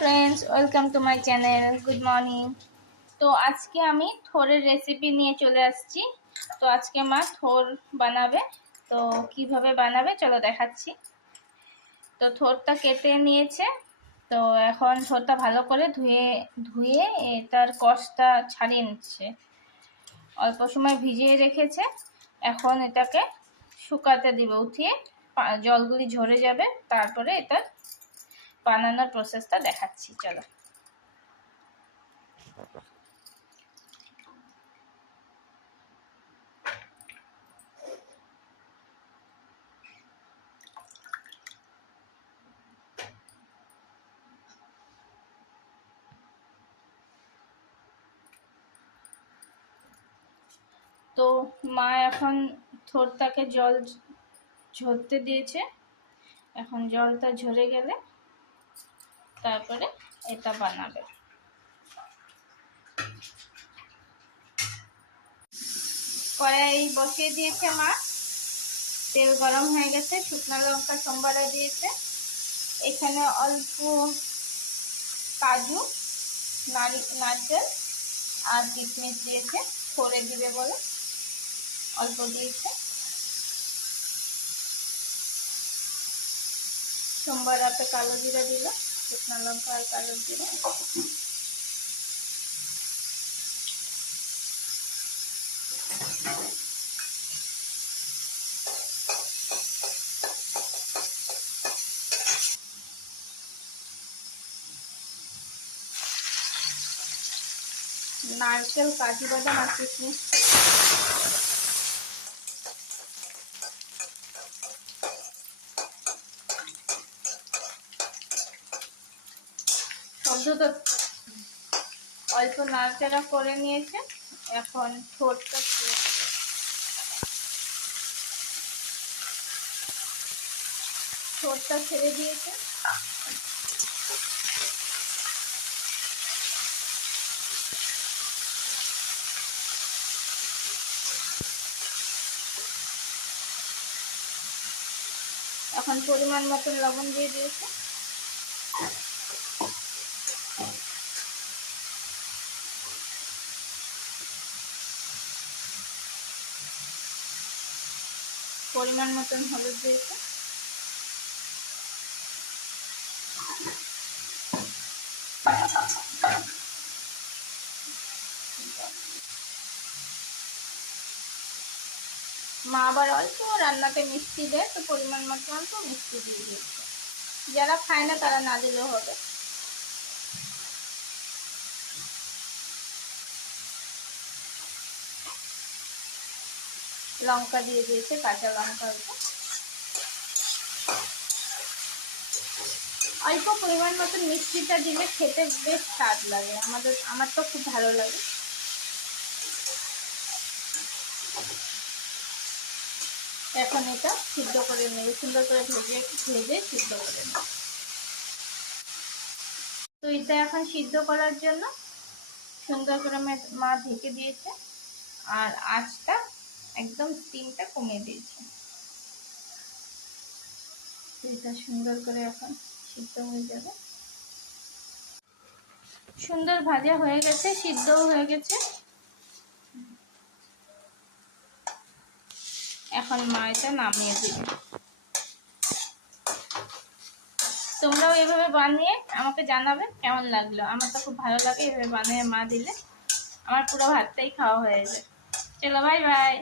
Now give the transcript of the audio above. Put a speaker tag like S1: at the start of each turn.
S1: Friends welcome to my channel good morning তো আজকে আমি থোরের রেসিপি নিয়ে চলে আসছি। তো আজকে মা থোর বানাবে। তো কীভাবে বানাবে চলো দেখাচ্ছি। তো থোরটা কেটে নিয়েছে। তো এখন থোরটা ভালো করে ধুয়ে ধুয়ে তার কষটা ছাড়িয়ে নিচ্ছে। অল্প সময় ভিজিয়ে রেখেছে। এখন এটাকে শুকাতে দিবে। উঠিয়ে জলগুলি ঝরে যাবে। তারপরে এটা বানানোর প্রসেসটা দেখাচ্ছি, চলো। তো মা এখন থোরটাকে জল ঝরতে দিয়েছে। এখন জলটা ঝরে গেলে তারপরে এটা বানাবে। কড়াই বসিয়ে দিয়েছে মা তেল গরম হয়ে গেছে, শুকনো লঙ্কা সোমবারে দিয়েছে। এখানে অল্প কাজু নারকেল আর কিশমিশ দিয়েছে, ফোড়ে দিবে বলে অল্প দিয়েছে। সোমবার রাতে কালো জিরা দিল শুকনো লঙ্কা আর কালো জিরা। নারকেল কাজু বাদাম আর কিশমিশ। শব্দ অল্প নাড়াচাড়া করে নিয়েছে। এখন ঠোঁটটা ঠোঁটটা ছেড়ে দিয়েছে। এখন পরিমাণ মতন লবণ দিয়ে দিয়েছে। পরিমাণ মতন হলুদ দিয়েছে মা আবার অল্প রান্নাতে মিষ্টি দেয়, তো পরিমাণ মতো অল্প মিষ্টি দিয়ে দিয়েছে যারা খায় না তারা না দিলেও হবে। লঙ্কা দিয়ে দিয়েছে, কাঁচা লঙ্কা অল্প পরিমাণ মতো মিষ্টিটা দিলে খেতে বেশ স্বাদ লাগে। আমাদের, আমার তো খুব ভালো লাগে। এখন এটা সিদ্ধ করে নেবে। সুন্দর করে ভেজে ভেজে সিদ্ধ করে নেবে। তো এটা এখন সিদ্ধ করার জন্য সুন্দর করে মা ঢেকে দিয়েছে। আর আঁচটা একদম স্টিমটা কমিয়ে দিয়েছি। এটা সুন্দর করে এখন সিদ্ধ হয়ে যাবে। সুন্দর ভাজা হয়ে গেছে, সিদ্ধও হয়ে গেছে। এখন মা এটা নামিয়ে দিবে। তোমরাও এভাবে বানিয়ে আমাকে জানাবে কেমন লাগল। আমার তো খুব ভালো লাগে এভাবে বানিয়ে মা দিলে। আমার পুরো ভাতটাই খাওয়া হয়ে যায়। চলো বাই বাই